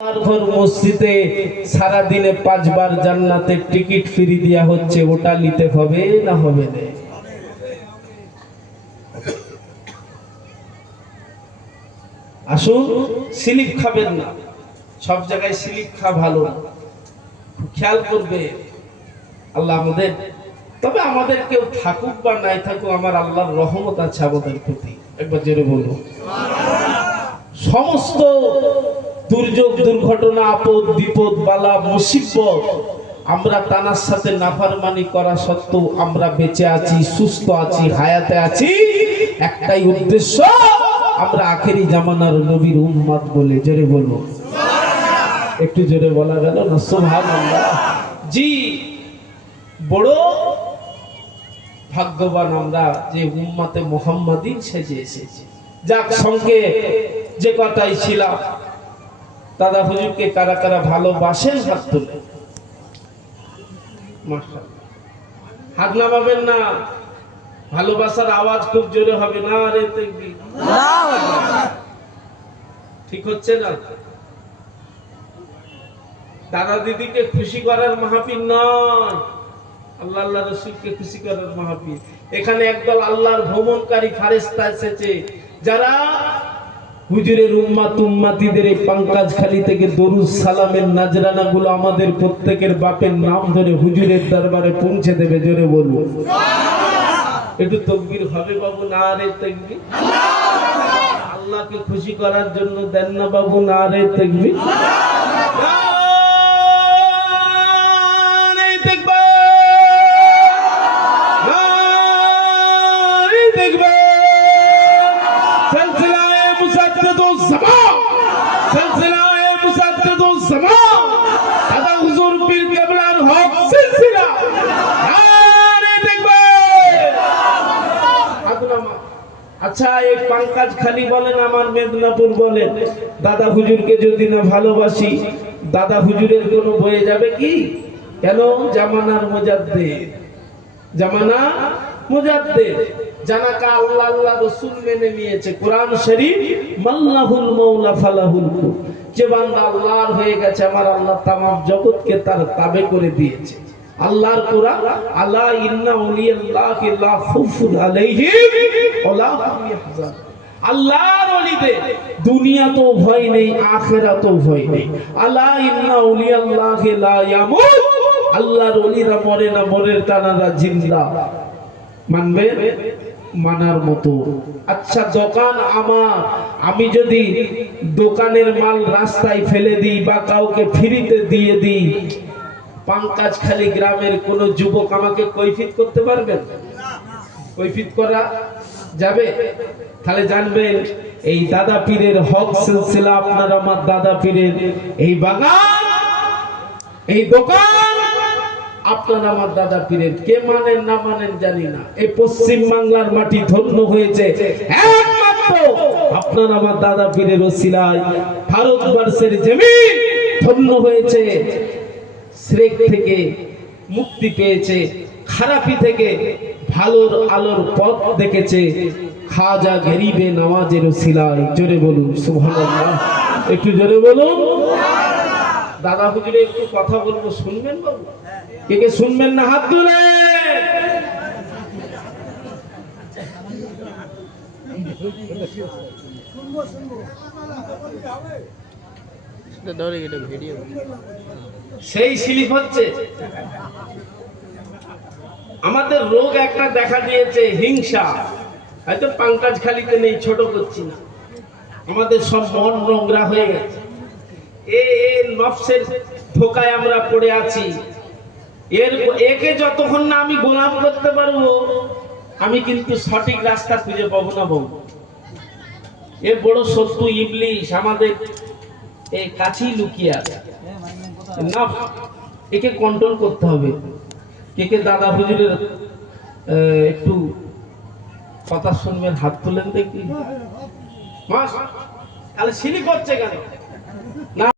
ঘর মসজিদে সারা দিনে 5 বার জান্নাতের টিকিট ফ্রি দেয়া হচ্ছে, ওটা নিতে হবে না হবে না? আসুন, স্লিপ খাবেন না, সব জায়গায় স্লিপ খাওয়া ভালো না, খেয়াল করবে আল্লাহ আমাদের। তবে আমাদের কেউ থাকুক বা নাই থাকুক, আমার আল্লাহর রহমত আছে আমাদের প্রতি। একবার জোরে বলবো সমস্ত দুর্যোগ দুর্ঘটনা আপদ বিপদ বালা মুসিবত আমরা তানার সাথে নাফরমানি করা সত্ত্বেও আমরা বেঁচে আছি, সুস্থ আছি, হায়াতে আছি, একটাই উদ্দেশ্য, আমরা আখেরি জামানার নবীর উম্মত বলে। জোরে বলবো, একটু জোরে বলা গেল না? সুবহানাল্লাহ। জি, বড় ভাগ্যবান আমরা যে উম্মতে মুহাম্মাদী সেজে এসেছি। যাক, সঙ্গে যে কথাই ছিলাম, দাদা হুজুরকে কারা কারা ভালোবাসেন হাত তুলে। মাশাআল্লাহ, হাত নামাবেন না, ভালোবাসার আওয়াজ খুব জোরে হবে না। আরে তাকবীর, ঠিক হচ্ছে না? দাদা দিদিকে খুশি করার মাহফিল নয়, আল্লাহ আল্লাহ রাসূলকে খুশি করার মাহফিল। এখানে একদল আল্লাহর ভ্রমণকারী ফেরেশতা এসেছে, যারা হুজুরের উম্মত উম্মতিদের এই পাঙ্কাজখালী থেকে দরুদ সালামের নাজরানা গুলো আমাদের প্রত্যেকের বাপের নাম ধরে হুজুরের দরবারে পৌঁছে দেবে। জোরে বলবো একটু তাকবীর হবে বাবু? না রে তাকবীর। আল্লাহকে খুশি করার জন্য দেন না বাবু? না রে তাকবীর। আচ্ছা, এই পাঙ্কাজখালী বলেন, আমার মেদিনীপুর বলেন, দাদা হুজুরকে যদি না ভালোবাসি, দাদা হুজুরের কোনো বয়ে যাবে কি? কেন? জামানার মুজাদ্দিদ, জামানা মুজাদ্দিদ, জানাকা আল্লাহ আল্লাহ রাসূল মেনে নিয়েছে। কোরআন শরীফ, মাল্লাহুল মাওলা ফালাহুল কুল, যে বান্দা আল্লাহর হয়ে গেছে, আমার আল্লাহ তামাম জগৎকে তার তাবে করে দিয়েছে। আল্লাহর কোরআন, আলা ইন্না আউলিয়াল্লাহি লা খাউফুন আলাইহিম ওয়া হুম ইয়াহজানুন। আল্লাহর ওলিদের দুনিয়াতেও ভয় নেই, আখিরাতেও ভয় নেই। আলা ইন্না আউলিয়াল্লাহি লা ইয়ামুত, আল্লাহর ওলিরা মরে না, মরের তানারা জিন্দা। মানবে? মানার মতো। আচ্ছা, দোকান আমার, আমি যদি দোকানের মাল রাস্তায় ফেলে দিই বা কাউকে ফ্রিতে দিয়ে দিই, পাঙ্কাজখালী গ্রামের কোন যুবক আমাকে কৈফিয়ত করতে পারবেন? কৈফিয়ত করা যাবে? তাহলে জানবেন, এই দাদা পীরের হক সিলসিলা, আপনার আমার দাদা পীরের এই বাগান, এই দোকান, আপনার আমার দাদা পীরের। কে মানেন না মানেন জানি না, এই পশ্চিম বাংলার মাটি ধন্য হয়েছে একমাত্র আপনার আমার দাদা পীরের ওসিলায়। ভারতবর্ষের জমিন ধন্য হয়েছে, শ্রেক থেকে মুক্তি পেয়েছে, খারাপি থেকে ভালোর আলোর পথ দেখেছে খাজা গরিবে নওয়াজের ওসিলায়। জোরে বলুন সুবহানাল্লাহ, একটু জোরে বলুন। দাদা হুজুরে একটু কথা বলবো, শুনবেন বাবু? কে কে শুনবেন না হাত তুলে? সেই স্লিপ হচ্ছে। আমাদের রোগ একটা দেখা দিয়েছে, হিংসা। হয়তো পাঙ্কাজখালীতে নেই, ছোট করছি না, আমাদের সব মন নোংরা হয়ে গেছে। নফসের ধোকায় আমরা পড়ে আছি। একে যতক্ষণ না আমি গোলাম করতে পারবো, আমি কিন্তু সঠিক রাস্তা খুঁজে পাবো না বাবু। এর বড় শত্রু ইবলিশ আমাদের এই কাছেই লুকিয়ে আছে। একে কন্ট্রোল করতে হবে। কে কে দাদা হুজুরের একটু কথা শুনবেন? হাত তুলেন দেখি। তাহলে সিলি করছে কেন?